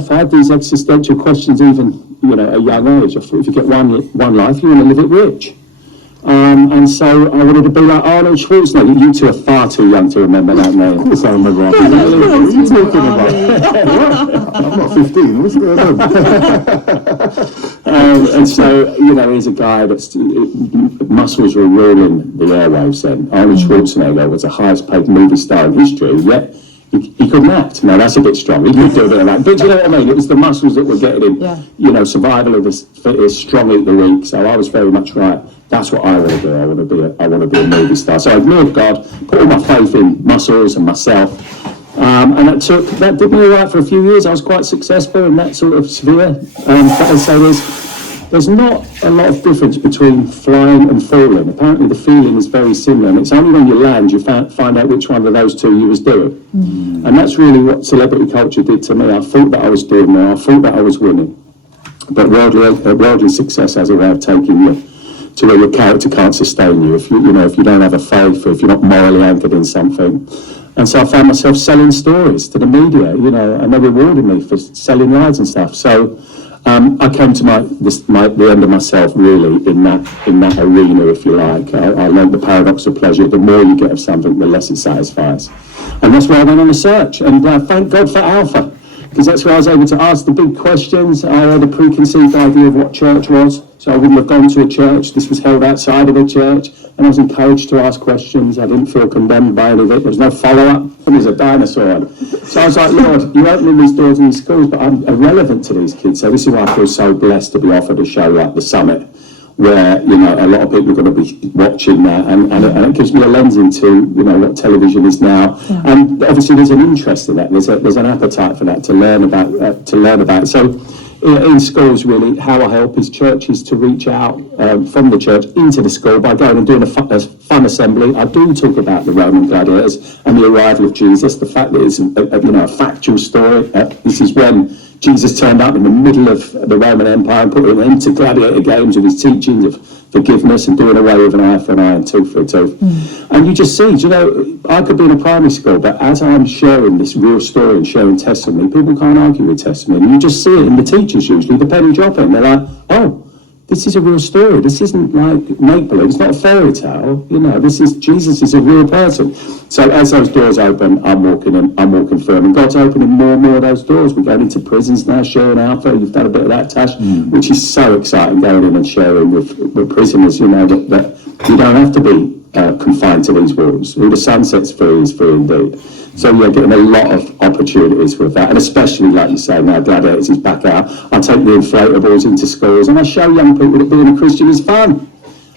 life. I had these existential questions even, at a young age. I thought if you get one life, you want to live it rich. And so I wanted to be like Arnold Schwarzenegger. You two are far too young to remember that name. Of course I remember Arnold. What are you talking about? I'm not 15. What's going on? And so, he's a guy that's muscles were ruling the airwaves then. Arnold Schwarzenegger was the highest paid movie star in history, yet he couldn't act. Now that's a bit strong. He could do a bit of that. But you know what I mean? It was the muscles that were getting him, survival of the fittest, strong eat the weak. So I was very much right. That's what I want to do. I want to be a movie star. So I ignored God, put all my faith in muscles and myself. And that did me all right for a few years. I was quite successful in that sort of sphere. But I say there's not a lot of difference between flying and falling. Apparently the feeling is very similar, and it's only when you land you find out which one of those two you was doing. And that's really what celebrity culture did to me. I thought that I was doing well, I thought that I was winning. But worldly success has a way of taking you to where your character can't sustain you if you don't have a faith, or if you're not morally anchored in something. And so I found myself selling stories to the media, and they rewarded me for selling lies and stuff. So I came to the end of myself really in that arena, if you like. I learned the paradox of pleasure. The more you get of something, the less it satisfies. And that's why I went on a search. And thank God for Alpha, because that's where I was able to ask the big questions. I had a preconceived idea of what church was, so I wouldn't have gone to a church. This was held outside of a church, and I was encouraged to ask questions. I didn't feel condemned by any of it. There was no follow-up. I was a dinosaur. So I was like, Lord, you're opening these doors in these schools, but I'm irrelevant to these kids. So this is why I feel so blessed to be offered a show like The Summit, where, a lot of people are going to be watching that, and it gives me a lens into, what television is now. Yeah. And obviously there's an interest in that. There's an appetite for that, to learn about. So in schools, really, how I help is churches to reach out from the church into the school by going and doing a fun assembly. I do talk about the Roman gladiators and the arrival of Jesus, the fact that it's a factual story. This is when Jesus turned up in the middle of the Roman Empire and put an end to gladiator games with his teachings of forgiveness and doing away with an eye for an eye and tooth for a tooth. And you just see, I could be in a primary school, but as I'm sharing this real story and sharing testimony, people can't argue with testimony. And you just see it in the teachers usually, the penny dropping. They're like, oh, this is a real story. This isn't like make-believe. It's not a fairy tale. Jesus is a real person. So as those doors open, I'm walking through them. And God's opening more and more of those doors. We're going into prisons now, sharing Alpha. You've done a bit of that, Tash, which is so exciting, going in and sharing with prisoners, that you don't have to be confined to these walls. Who the sun sets free is free indeed. So we're getting a lot of opportunities with that, and especially, like you say, now Gladiators is back out. I take the inflatables into schools, and I show young people that being a Christian is fun.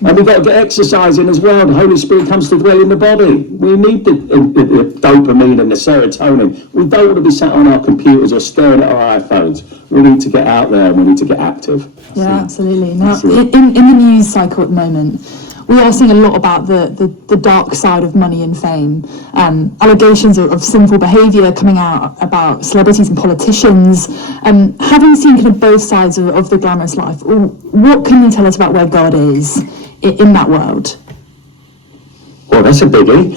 And we've got to get exercise in as well. The Holy Spirit comes to dwell in the body. We need the dopamine and the serotonin. We don't want to be sat on our computers or staring at our iPhones. We need to get out there and we need to get active. Yeah, absolutely. Now, in the news cycle at the moment, we are seeing a lot about the dark side of money and fame. Allegations of sinful behaviour coming out about celebrities and politicians. Having seen kind of both sides of the glamorous life, what can you tell us about where God is in that world? Well, that's a biggie.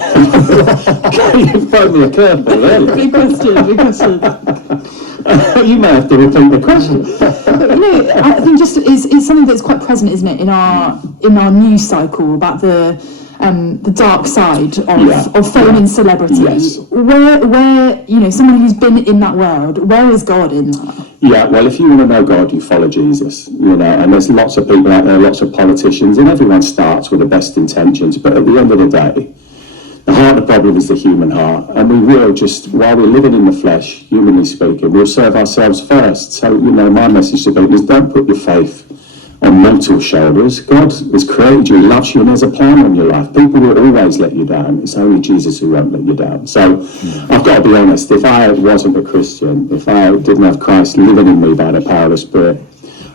You've thrown me a curveball there. Big question. You may have to repeat the question. I think just is something that's quite present, isn't it, in our news cycle about the dark side of fame and celebrity. Yes. Where someone who's been in that world, where is God in that? Yeah, well, if you want to know God, you follow Jesus, and there's lots of people out there, lots of politicians, and everyone starts with the best intentions, but at the end of the day, the heart of the problem is the human heart, and we will just, while we're living in the flesh, humanly speaking, we'll serve ourselves first. So, my message to people is don't put your faith on mortal shoulders. God has created you, loves you, and has a plan on your life. People will always let you down. It's only Jesus who won't let you down. So I've got to be honest, if I wasn't a Christian, if I didn't have Christ living in me by the power of the Spirit,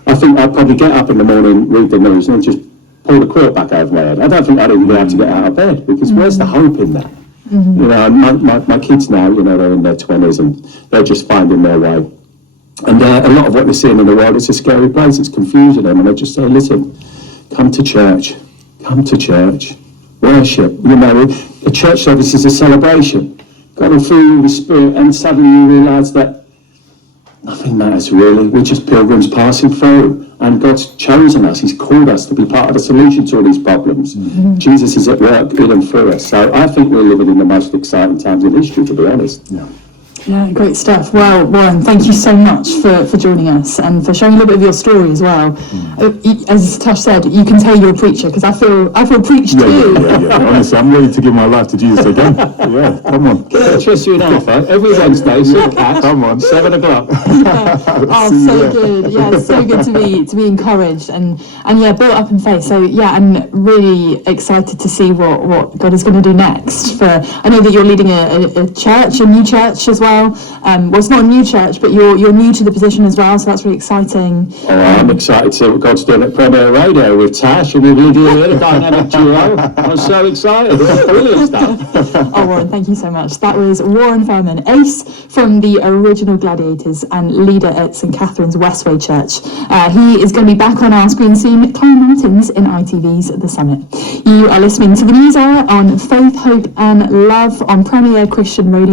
I think I'd probably get up in the morning, read the news, and just pull the quilt back over my head. I don't think I'd even be able to get out of bed, because where's the hope in that? My kids now, they're in their 20s and they're just finding their way. And a lot of what they're seeing in the world is a scary place. It's confusing them, and they just say, listen, come to church, worship. A church service is a celebration. God will fill you with the Spirit, and suddenly you realise that Nothing matters really. We're just pilgrims passing through, and God's chosen us. He's called us to be part of the solution to all these problems. Jesus is at work in and through us. So I think we're living in the most exciting times in history, to be honest. Yeah, great stuff. Well, Warren, thank you so much for joining us and for sharing a little bit of your story as well. As Tash said, you can tell you're a preacher, because I feel preached too. Yeah. Honestly, I'm ready to give my life to Jesus again. Yeah, come on. Trust you in Arthur, every Wednesday, Come on. 7 o'clock. Oh, so good. Yeah, it's so good to be encouraged and yeah, built up in faith. So yeah, I'm really excited to see what God is going to do next. I know that you're leading a church, a new church as well. Well, it's not a new church, but you're new to the position as well, so that's really exciting. Oh, I'm excited to see what God's doing at Premier Radio with Tash and with Lydia, the dynamic duo. I'm so excited. It's brilliant stuff. Oh, Warren, thank you so much. That was Warren Furman, Ace from the original Gladiators and leader at St Catherine's Westway Church. He is going to be back on our screen soon. Chloe Martins in ITV's The Summit. You are listening to the News Hour on Faith, Hope and Love on Premier Christian Radio.